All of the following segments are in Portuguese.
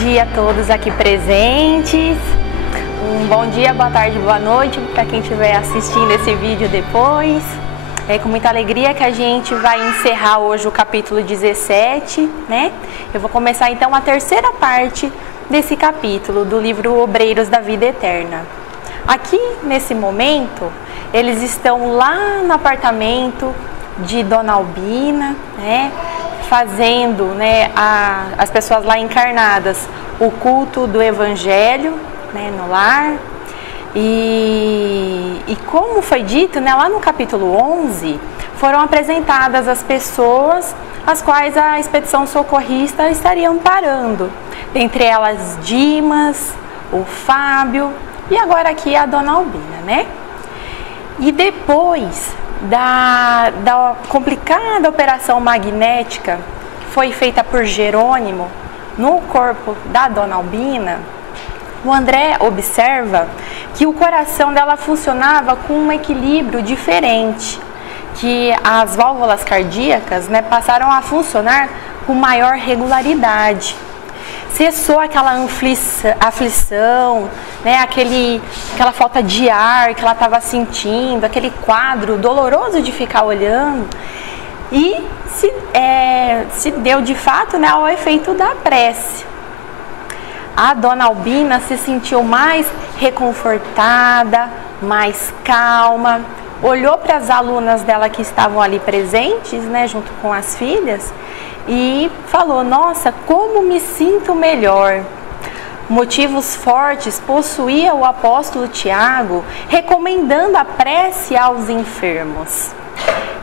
dia a todos aqui presentes. Um bom dia, boa tarde, boa noite para quem estiver assistindo esse vídeo depois. É com muita alegria que a gente vai encerrar hoje o capítulo 17, né? Eu vou começar então a terceira parte desse capítulo do livro Obreiros da Vida Eterna. Aqui, nesse momento, eles estão lá no apartamento de Dona Albina, né? Fazendo, né, as pessoas lá encarnadas o culto do Evangelho, né, no lar. E como foi dito, né, lá no capítulo 11, foram apresentadas as pessoas as quais a expedição socorrista estaria amparando. Dentre elas, Dimas, o Fábio e agora aqui a Dona Albina, né? E depois da complicada operação magnética que foi feita por Jerônimo no corpo da Dona Albina, o André observa que o coração dela funcionava com um equilíbrio diferente, que as válvulas cardíacas, né, passaram a funcionar com maior regularidade. Cessou aquela aflição, né, aquela falta de ar que ela estava sentindo, aquele quadro doloroso de ficar olhando, e se deu de fato, né, ao efeito da prece. A Dona Albina se sentiu mais reconfortada, mais calma, olhou para as alunas dela que estavam ali presentes, né, junto com as filhas, e falou: nossa, como me sinto melhor. Motivos fortes possuía o apóstolo Tiago, recomendando a prece aos enfermos.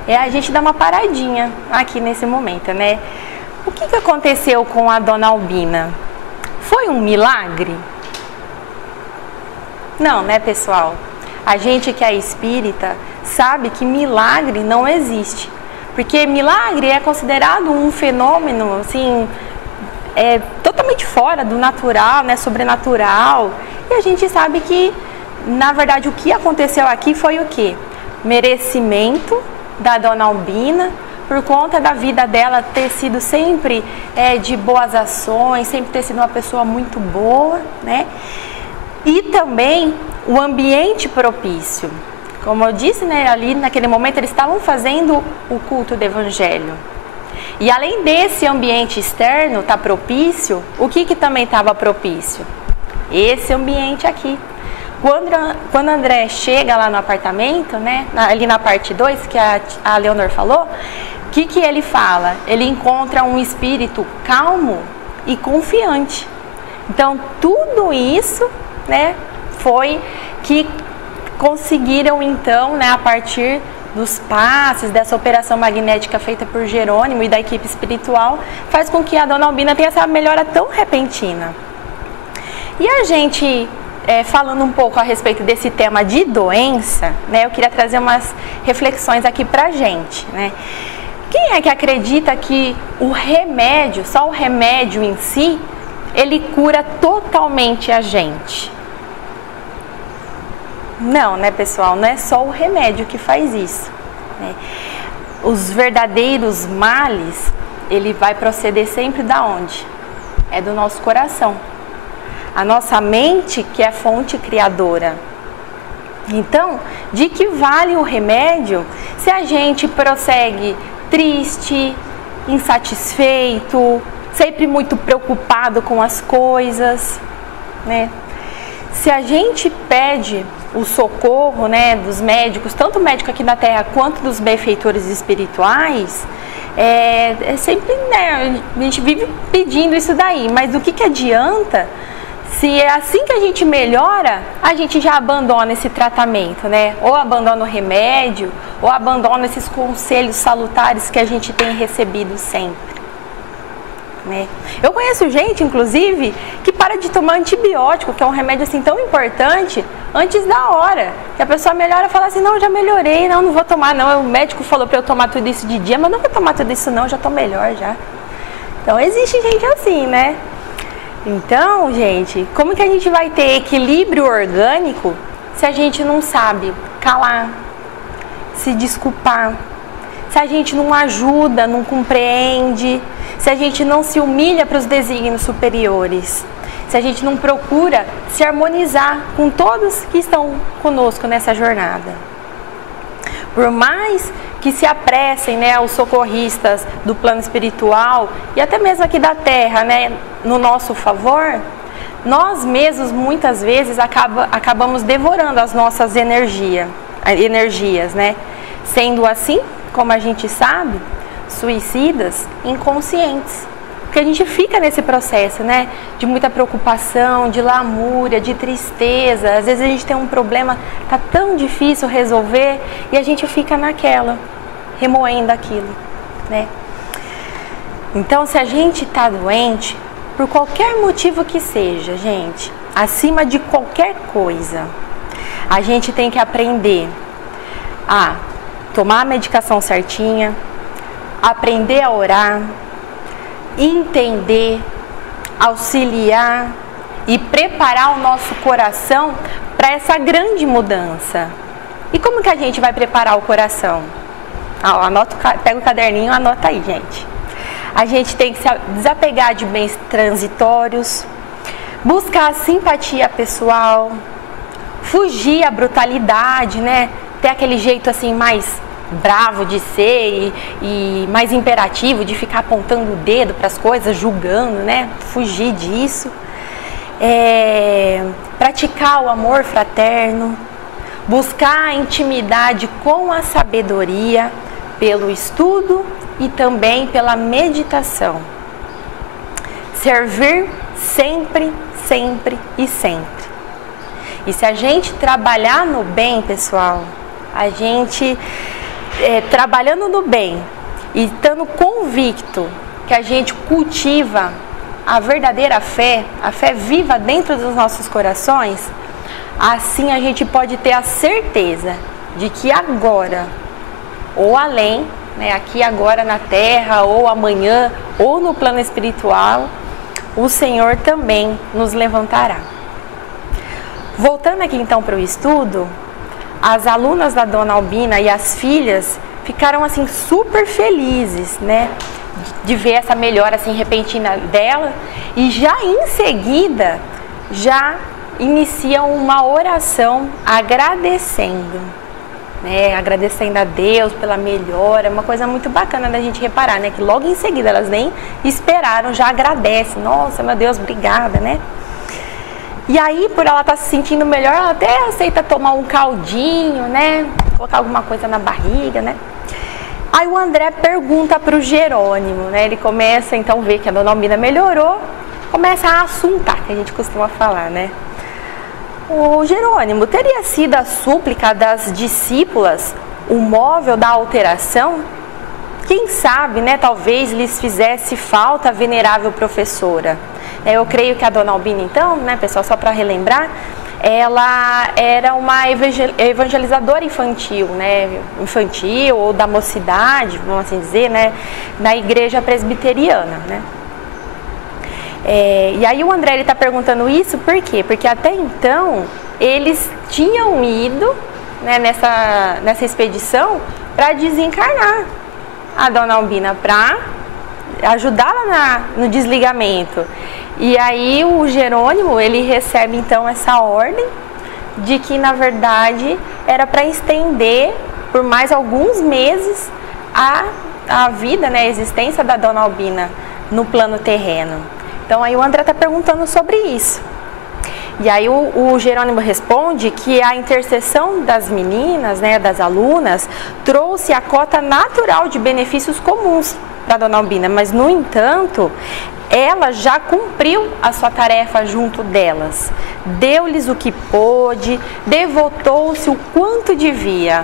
A gente dá uma paradinha aqui nesse momento, né? O que aconteceu com a Dona Albina? Foi um milagre? Não, né, pessoal? A gente que é espírita sabe que milagre não existe. Porque milagre é considerado um fenômeno, assim, totalmente fora do natural, né, sobrenatural. E a gente sabe que, na verdade, o que aconteceu aqui foi o quê? Merecimento da Dona Albina, por conta da vida dela ter sido sempre de boas ações, sempre ter sido uma pessoa muito boa, né? E também o ambiente propício. Como eu disse, né, ali naquele momento eles estavam fazendo o culto do Evangelho. E além desse ambiente externo estar propício, o que também estava propício? Esse ambiente aqui. Quando André chega lá no apartamento, né, ali na parte 2, que a Leonor falou, o que ele fala? Ele encontra um espírito calmo e confiante. Então, tudo isso, né, foi que conseguiram então, né, a partir dos passes dessa operação magnética feita por Jerônimo e da equipe espiritual, faz com que a Dona Albina tenha essa melhora tão repentina. E a gente, falando um pouco a respeito desse tema de doença, né, eu queria trazer umas reflexões aqui pra gente, né? Quem é que acredita que o remédio, só o remédio em si, ele cura totalmente a gente? Não, né, pessoal? Não é só o remédio que faz isso, né? Os verdadeiros males, ele vai proceder sempre da onde? É do nosso coração. A nossa mente que é a fonte criadora. Então, de que vale o remédio se a gente prossegue triste, insatisfeito, sempre muito preocupado com as coisas, né? Se a gente pede o socorro, né, dos médicos, tanto médico aqui na Terra quanto dos benfeitores espirituais, sempre, né, a gente vive pedindo isso daí, mas do que adianta se é assim que a gente melhora, a gente já abandona esse tratamento, né? Ou abandona o remédio, ou abandona esses conselhos salutares que a gente tem recebido sempre, né? Eu conheço gente, inclusive, que para de tomar antibiótico, que é um remédio assim tão importante, antes da hora. Que a pessoa melhora e fala assim: não, já melhorei, não vou tomar não. O médico falou para eu tomar tudo isso de dia, mas não vou tomar tudo isso não, já tô melhor já. Então existe gente assim, né? Então, gente, como que a gente vai ter equilíbrio orgânico se a gente não sabe calar, se desculpar, se a gente não ajuda, não compreende, se a gente não se humilha para os desígnios superiores, se a gente não procura se harmonizar com todos que estão conosco nessa jornada. Por mais que se apressem, né, os socorristas do plano espiritual e até mesmo aqui da Terra, né, no nosso favor, nós mesmos muitas vezes acabamos devorando as nossas energias, né? Sendo assim, como a gente sabe, suicidas inconscientes. Porque a gente fica nesse processo, né? De muita preocupação, de lamúria, de tristeza. Às vezes a gente tem um problema, tá tão difícil resolver e a gente fica naquela, remoendo aquilo, né? Então, se a gente tá doente, por qualquer motivo que seja, gente, acima de qualquer coisa, a gente tem que aprender a tomar a medicação certinha, aprender a orar, entender, auxiliar e preparar o nosso coração para essa grande mudança. E como que a gente vai preparar o coração? Pega o caderninho e anota aí, gente. A gente tem que se desapegar de bens transitórios, buscar a simpatia pessoal, fugir à brutalidade, né? Ter aquele jeito assim mais bravo de ser e mais imperativo de ficar apontando o dedo para as coisas, julgando, né? Fugir disso. Praticar o amor fraterno, buscar a intimidade com a sabedoria pelo estudo e também pela meditação. Servir sempre, sempre e sempre. E se a gente trabalhar no bem, pessoal, a gente trabalhando no bem e estando convicto que a gente cultiva a verdadeira fé, a fé viva dentro dos nossos corações, assim a gente pode ter a certeza de que agora ou além, né, aqui agora na Terra, ou amanhã, ou no plano espiritual, o Senhor também nos levantará. Voltando aqui então para o estudo, as alunas da Dona Albina e as filhas ficaram assim super felizes, né, de ver essa melhora assim repentina dela, e já em seguida já iniciam uma oração agradecendo, né, agradecendo a Deus pela melhora. Uma coisa muito bacana da gente reparar, né, que logo em seguida elas nem esperaram, já agradecem. Nossa, meu Deus, obrigada, né? E aí, por ela estar se sentindo melhor, ela até aceita tomar um caldinho, né? Colocar alguma coisa na barriga, né? Aí o André pergunta para o Jerônimo, né? Ele começa então a ver que a Dona Albina melhorou, começa a assuntar, que a gente costuma falar, né? O Jerônimo, teria sido a súplica das discípulas o móvel da alteração? Quem sabe, né? Talvez lhes fizesse falta a venerável professora. Eu creio que a Dona Albina, então, né, pessoal, só para relembrar, ela era uma evangelizadora infantil, né, infantil ou da mocidade, vamos assim dizer, né, na igreja presbiteriana, né. E aí o André está perguntando isso por quê? Porque até então eles tinham ido, né, nessa expedição para desencarnar a Dona Albina, para ajudá-la no desligamento. E aí o Jerônimo, ele recebe então essa ordem de que na verdade era para estender por mais alguns meses a vida, né, a existência da Dona Albina no plano terreno. Então aí o André está perguntando sobre isso. E aí o Jerônimo responde que a intercessão das meninas, né, das alunas, trouxe a cota natural de benefícios comuns para Dona Albina, mas no entanto ela já cumpriu a sua tarefa junto delas, deu-lhes o que pôde, devotou-se o quanto devia.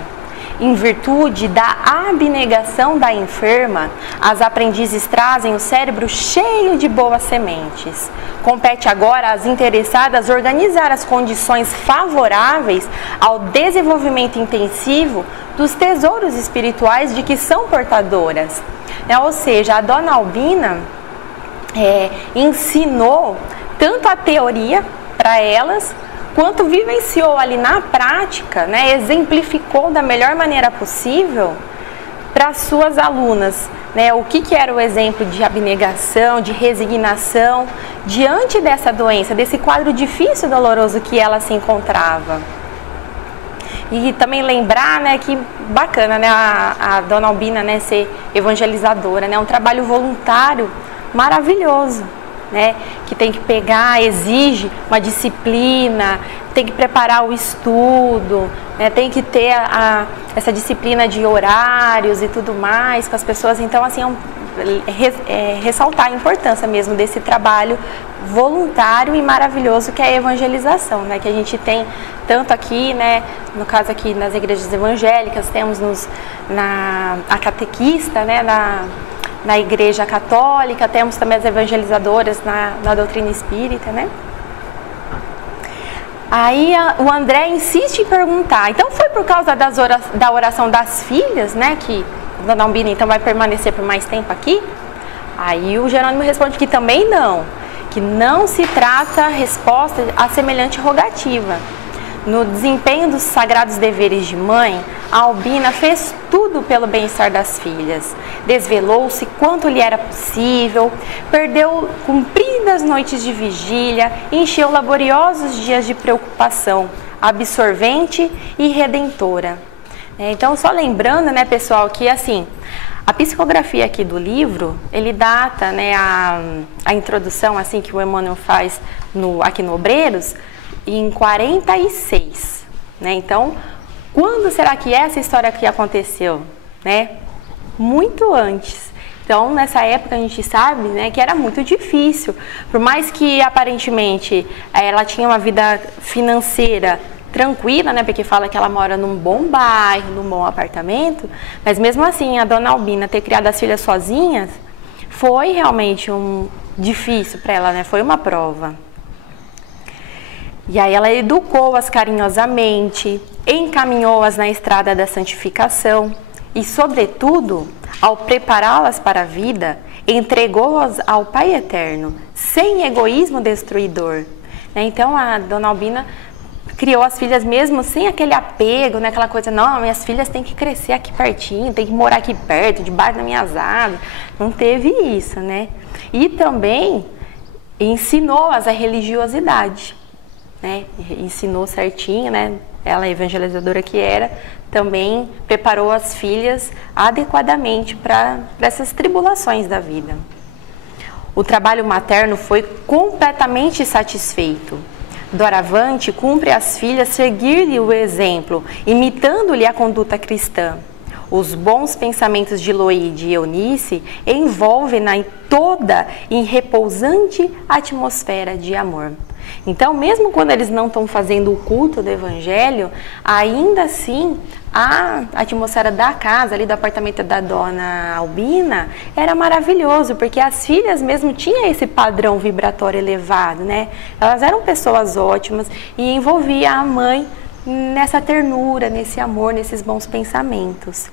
Em virtude da abnegação da enferma, as aprendizes trazem o cérebro cheio de boas sementes. Compete agora às interessadas organizar as condições favoráveis ao desenvolvimento intensivo dos tesouros espirituais de que são portadoras. Ou seja, a Dona Albina ensinou tanto a teoria para elas, quanto vivenciou ali na prática, né, exemplificou da melhor maneira possível para as suas alunas, né, o que era o exemplo de abnegação, de resignação diante dessa doença, desse quadro difícil e doloroso que ela se encontrava. E também lembrar, né, que bacana, né, a Dona Albina, né, ser evangelizadora, né, um trabalho voluntário maravilhoso, né, que tem que pegar, exige uma disciplina, tem que preparar o estudo, né, tem que ter essa disciplina de horários e tudo mais com as pessoas. Então, assim, ressaltar a importância mesmo desse trabalho voluntário e maravilhoso que é a evangelização, né, que a gente tem tanto aqui, né, no caso aqui nas igrejas evangélicas, temos a catequista, né, na igreja católica, temos também as evangelizadoras na doutrina espírita, né. Aí o André insiste em perguntar, então foi por causa da oração das filhas, né, que a Dona Albina então vai permanecer por mais tempo aqui? Aí o Jerônimo responde que também não, que não se trata resposta a semelhante rogativa. No desempenho dos sagrados deveres de mãe, a Albina fez tudo pelo bem-estar das filhas. Desvelou-se quanto lhe era possível, perdeu compridas noites de vigília, encheu laboriosos dias de preocupação, absorvente e redentora. Então, só lembrando, né, pessoal, que assim, a psicografia aqui do livro, ele data, né, a introdução assim que o Emmanuel faz aqui no Obreiros, em 46, né? Então, quando será que essa história aqui aconteceu, né? Muito antes. Então, nessa época a gente sabe, né, que era muito difícil. Por mais que aparentemente ela tinha uma vida financeira tranquila, né, porque fala que ela mora num bom bairro, num bom apartamento, mas mesmo assim a Dona Albina ter criado as filhas sozinhas foi realmente difícil para ela, né? Foi uma prova. E aí ela educou-as carinhosamente, encaminhou-as na estrada da santificação e, sobretudo, ao prepará-las para a vida, entregou-as ao Pai Eterno, sem egoísmo destruidor. Então a Dona Albina criou as filhas mesmo sem aquele apego, né? Aquela coisa, não, minhas filhas têm que crescer aqui pertinho, têm que morar aqui perto, debaixo das minhas asas. Não teve isso, né? E também ensinou-as a religiosidade. Né, ensinou certinho, né, ela evangelizadora que era, também preparou as filhas adequadamente para essas tribulações da vida. O trabalho materno foi completamente satisfeito. Doravante, cumpre às filhas seguir-lhe o exemplo, imitando-lhe a conduta cristã. Os bons pensamentos de Loide e Eunice envolvem-na toda em repousante atmosfera de amor. Então, mesmo quando eles não estão fazendo o culto do Evangelho, ainda assim, a atmosfera da casa, ali do apartamento da Dona Albina, era maravilhoso, porque as filhas mesmo tinham esse padrão vibratório elevado, né? Elas eram pessoas ótimas e envolvia a mãe nessa ternura, nesse amor, nesses bons pensamentos.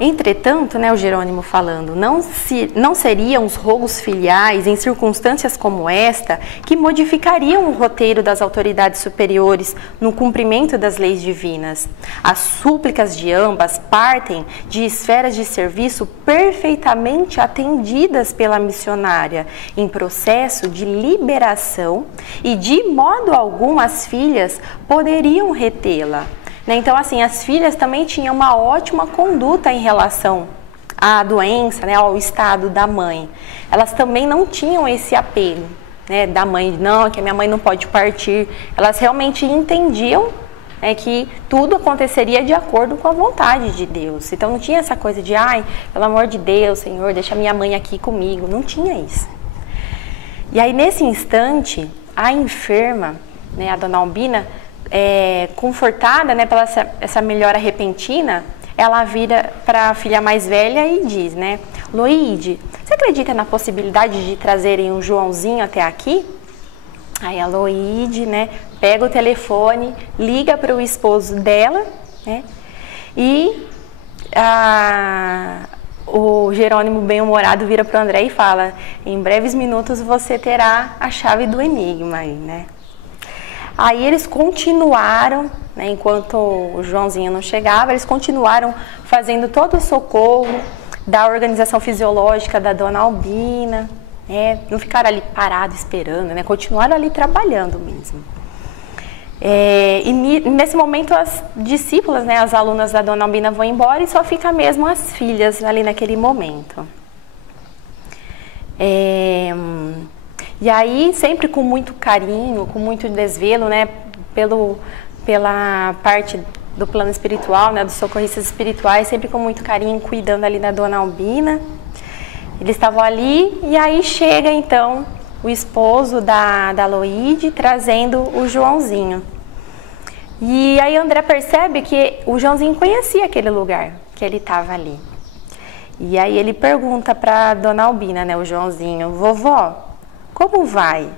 Entretanto, né, o Jerônimo falando, não seriam os rogos filiais em circunstâncias como esta que modificariam o roteiro das autoridades superiores no cumprimento das leis divinas. As súplicas de ambas partem de esferas de serviço perfeitamente atendidas pela missionária, em processo de liberação, e de modo algum as filhas poderiam retê-la. Então, assim, as filhas também tinham uma ótima conduta em relação à doença, né, ao estado da mãe. Elas também não tinham esse apego, né, da mãe, não, que a minha mãe não pode partir. Elas realmente entendiam, né, que tudo aconteceria de acordo com a vontade de Deus. Então, não tinha essa coisa de, ai, pelo amor de Deus, Senhor, deixa minha mãe aqui comigo. Não tinha isso. E aí, nesse instante, a enferma, né, a Dona Albina, confortada, né, pela essa melhora repentina, ela vira para a filha mais velha e diz, né, Loide, você acredita na possibilidade de trazerem um Joãozinho até aqui? Aí a Loide, né, pega o telefone, liga para o esposo dela, né, e o Jerônimo bem-humorado vira para o André e fala, em breves minutos você terá a chave do enigma aí, né. Aí eles continuaram, né, enquanto o Joãozinho não chegava, eles continuaram fazendo todo o socorro, da organização fisiológica da dona Albina, né? Não ficaram ali parados esperando, né? Continuaram ali trabalhando mesmo. E nesse momento as discípulas, né, as alunas da dona Albina vão embora e só fica mesmo as filhas ali naquele momento. E aí, sempre com muito carinho, com muito desvelo, né, pela parte do plano espiritual, né, dos socorristas espirituais, sempre com muito carinho, cuidando ali da dona Albina. Eles estavam ali e aí chega então o esposo da Loide trazendo o Joãozinho. E aí André percebe que o Joãozinho conhecia aquele lugar, que ele estava ali. E aí ele pergunta para dona Albina, né, o Joãozinho: vovó, como vai?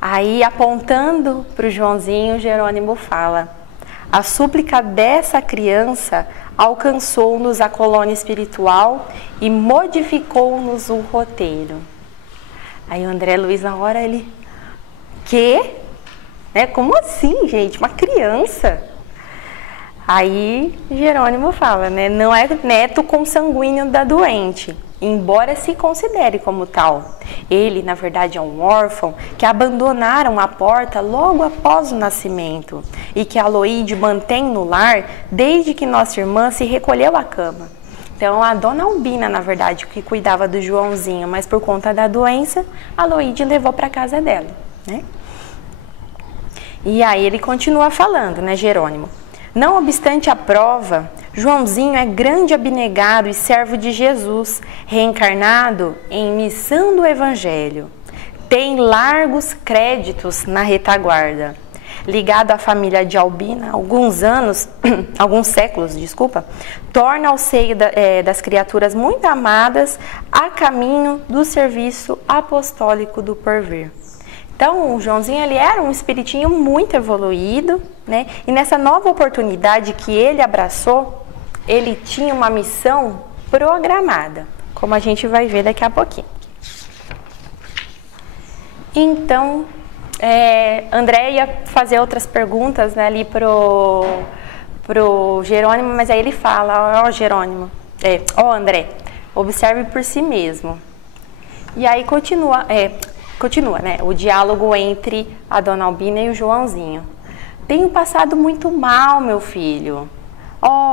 Aí, apontando para o Joãozinho, Jerônimo fala: a súplica dessa criança alcançou-nos a colônia espiritual e modificou-nos o roteiro. Aí o André Luiz, na hora, ele: quê? Como assim, gente? Uma criança? Aí Jerônimo fala, né? Não é neto consanguíneo da doente, embora se considere como tal. Ele, na verdade, é um órfão que abandonaram a porta logo após o nascimento e que a Loide mantém no lar desde que nossa irmã se recolheu à cama. Então, a dona Albina, na verdade, que cuidava do Joãozinho, mas por conta da doença, a Loide levou para casa dela, né? E aí ele continua falando, né, Jerônimo? Não obstante a prova, Joãozinho é grande abnegado e servo de Jesus, reencarnado em missão do Evangelho. Tem largos créditos na retaguarda. Ligado à família de Albina há alguns séculos, torna ao seio das criaturas muito amadas a caminho do serviço apostólico do porvir. Então, o Joãozinho, ele era um espiritinho muito evoluído, né? E nessa nova oportunidade que ele abraçou, ele tinha uma missão programada, como a gente vai ver daqui a pouquinho. Então, André ia fazer outras perguntas, né, ali pro Jerônimo, mas aí ele fala: ó, Jerônimo, André, observe por si mesmo. E aí continua, né, o diálogo entre a dona Albina e o Joãozinho. Tenho passado muito mal, meu filho.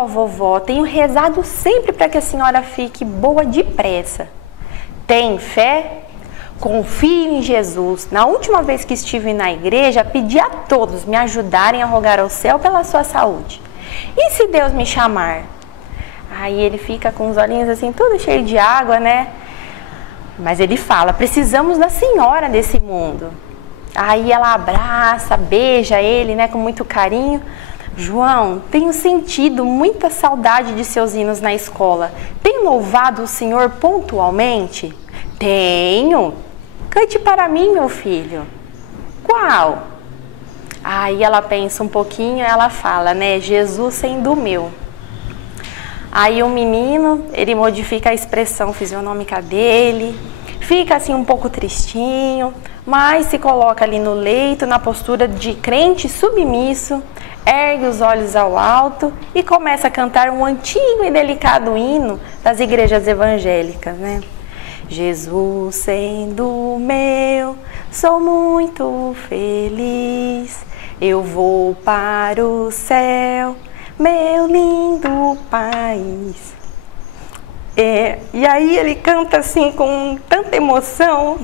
Vovó, tenho rezado sempre para que a senhora fique boa depressa. Tem fé? Confio em Jesus. Na última vez que estive na igreja, pedi a todos me ajudarem a rogar ao céu pela sua saúde. E se Deus me chamar? Aí ele fica com os olhinhos assim, tudo cheio de água, né? Mas ele fala: precisamos da senhora nesse mundo. Aí ela abraça, beija ele, né, com muito carinho. João, tenho sentido muita saudade de seus hinos na escola. Tem louvado o Senhor pontualmente? Tenho. Cante para mim, meu filho. Qual? Aí ela pensa um pouquinho e ela fala, né, Jesus sendo o meu. Aí o menino, ele modifica a expressão fisionômica dele, fica assim um pouco tristinho, mas se coloca ali no leito, na postura de crente submisso, ergue os olhos ao alto e começa a cantar um antigo e delicado hino das igrejas evangélicas, né? Jesus sendo meu, sou muito feliz, eu vou para o céu, meu lindo país. E aí ele canta assim com tanta emoção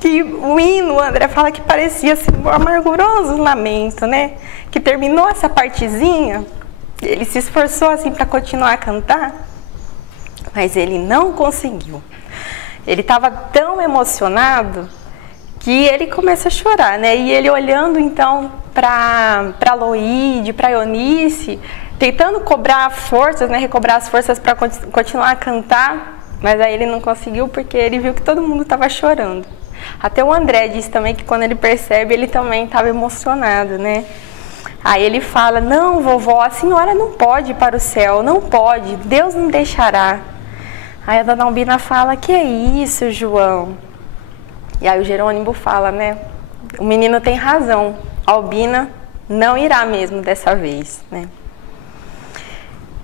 que o hino, o André fala que parecia assim, um amarguroso lamento, né? Que terminou essa partezinha, ele se esforçou assim para continuar a cantar, mas ele não conseguiu. Ele estava tão emocionado que ele começa a chorar, né? E ele olhando então para Loide, para Eunice, tentando cobrar forças, né? Recobrar as forças para continuar a cantar, mas aí ele não conseguiu porque ele viu que todo mundo estava chorando. Até o André disse também que quando ele percebe, ele também estava emocionado, né? Aí ele fala: não, vovó, a senhora não pode ir para o céu, não pode, Deus não deixará. Aí a dona Albina fala: que é isso, João? E aí o Jerônimo fala, né? O menino tem razão, a Albina não irá mesmo dessa vez, né?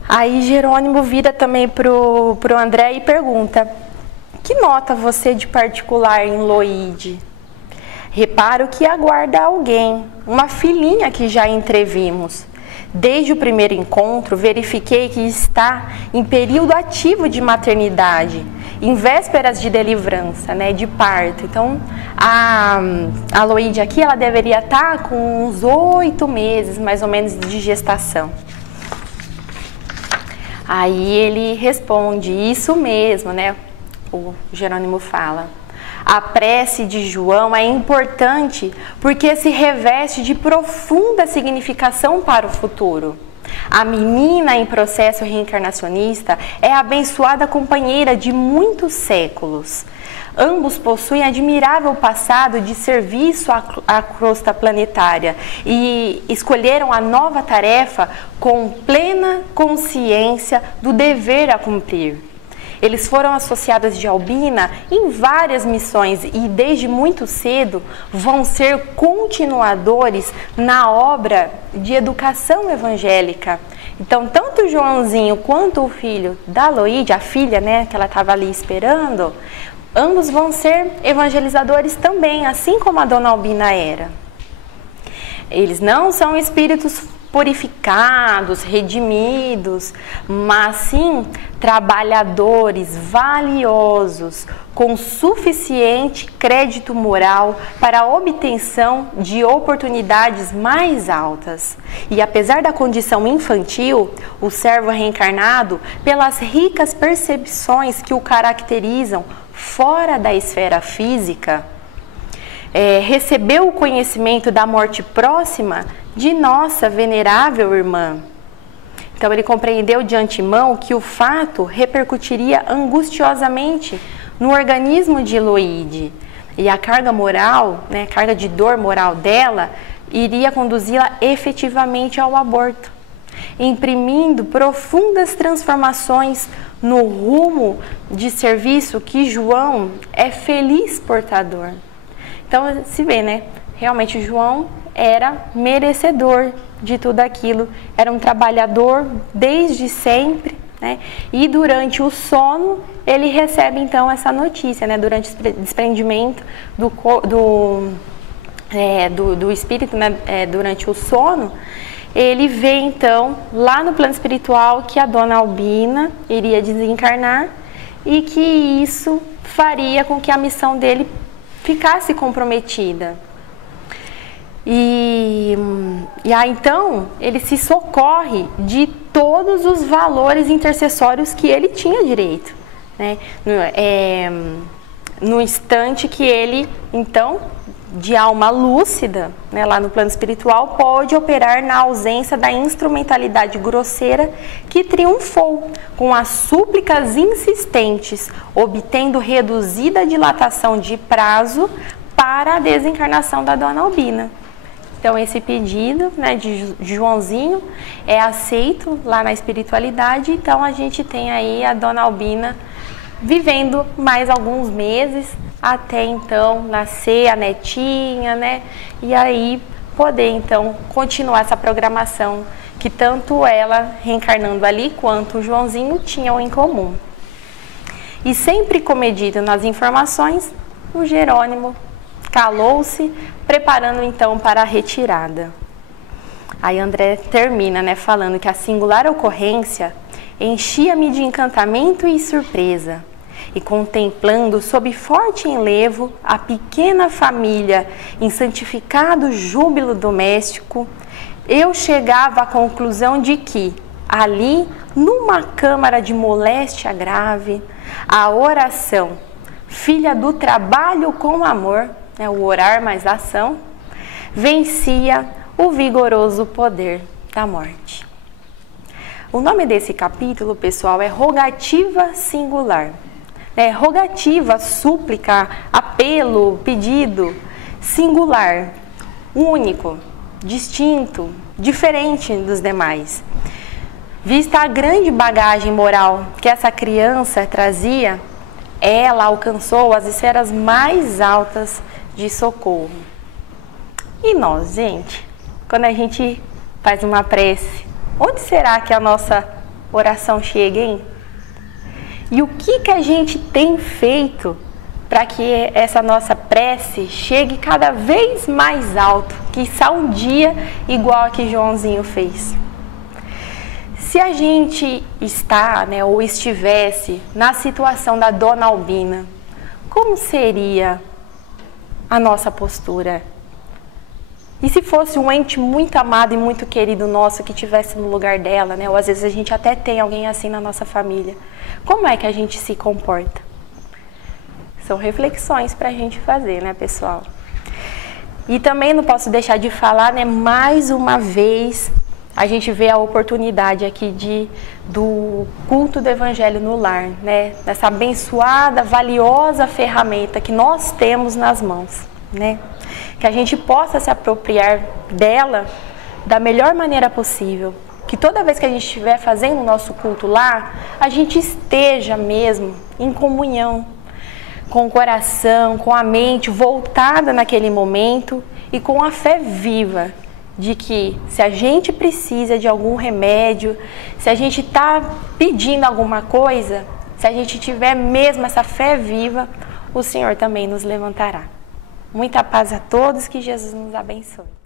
Aí Jerônimo vira também pro André e pergunta: que nota você de particular em Loide? Reparo que aguarda alguém, uma filhinha que já entrevimos. Desde o primeiro encontro, verifiquei que está em período ativo de maternidade, em vésperas de deliverança, né, de parto. Então, a Loide aqui, ela deveria estar com uns 8 meses, mais ou menos, de gestação. Aí ele responde: isso mesmo, né? O Jerônimo fala: a prece de João é importante porque se reveste de profunda significação para o futuro. A menina em processo reencarnacionista é a abençoada companheira de muitos séculos. Ambos possuem admirável passado de serviço à crosta planetária e escolheram a nova tarefa com plena consciência do dever a cumprir. Eles foram associados de Albina em várias missões e desde muito cedo vão ser continuadores na obra de educação evangélica. Então, tanto o Joãozinho quanto o filho da Loide, a filha, né, que ela estava ali esperando, ambos vão ser evangelizadores também, assim como a dona Albina era. Eles não são espíritos purificados, redimidos, mas sim trabalhadores valiosos, com suficiente crédito moral para a obtenção de oportunidades mais altas. E apesar da condição infantil, o servo reencarnado, pelas ricas percepções que o caracterizam fora da esfera física, recebeu o conhecimento da morte próxima de nossa venerável irmã. Então ele compreendeu de antemão que o fato repercutiria angustiosamente no organismo de Loide e a carga moral, né, carga de dor moral dela, iria conduzi-la efetivamente ao aborto, imprimindo profundas transformações no rumo de serviço que João é feliz portador. Então se vê, né? Realmente João era merecedor de tudo aquilo, era um trabalhador desde sempre, né? E durante o sono ele recebe então essa notícia, né? Durante o desprendimento do espírito, né? Durante o sono, ele vê então lá no plano espiritual que a dona Albina iria desencarnar e que isso faria com que a missão dele ficasse comprometida. E aí então ele se socorre de todos os valores intercessórios que ele tinha direito, né? No instante que ele então, de alma lúcida, né, lá no plano espiritual, pode operar na ausência da instrumentalidade grosseira que triunfou com as súplicas insistentes, obtendo reduzida dilatação de prazo para a desencarnação da dona Albina. Então esse pedido, né, de Joãozinho é aceito lá na espiritualidade, então a gente tem aí a dona Albina vivendo mais alguns meses, até então nascer a netinha, né? E aí poder então continuar essa programação que tanto ela reencarnando ali quanto o Joãozinho tinham em comum. E sempre comedido nas informações, o Jerônimo calou-se, preparando então para a retirada. Aí André termina, né, falando que a singular ocorrência enchia-me de encantamento e surpresa, e contemplando sob forte enlevo a pequena família em santificado júbilo doméstico, eu chegava à conclusão de que, ali, numa câmara de moléstia grave, a oração, filha do trabalho com amor, né, o orar mais a ação, vencia o vigoroso poder da morte. O nome desse capítulo, pessoal, é Rogativa Singular. Rogativa, súplica, apelo, pedido, singular, único, distinto, diferente dos demais. Vista a grande bagagem moral que essa criança trazia, ela alcançou as esferas mais altas de socorro. E nós, gente, quando a gente faz uma prece, onde será que a nossa oração chegue, hein? E o que a gente tem feito para que essa nossa prece chegue cada vez mais alto, quiçá um dia igual a que Joãozinho fez? Se a gente está, né, ou estivesse na situação da Dona Albina, como seria a nossa postura? E se fosse um ente muito amado e muito querido nosso que estivesse no lugar dela, né? Ou às vezes a gente até tem alguém assim na nossa família. Como é que a gente se comporta? São reflexões para a gente fazer, né, pessoal? E também não posso deixar de falar, né, mais uma vez, a gente vê a oportunidade aqui do culto do Evangelho no lar, né? Dessa abençoada, valiosa ferramenta que nós temos nas mãos, né? Que a gente possa se apropriar dela da melhor maneira possível. Que toda vez que a gente estiver fazendo o nosso culto lá, a gente esteja mesmo em comunhão, com o coração, com a mente voltada naquele momento e com a fé viva de que se a gente precisa de algum remédio, se a gente está pedindo alguma coisa, se a gente tiver mesmo essa fé viva, o Senhor também nos levantará. Muita paz a todos, que Jesus nos abençoe.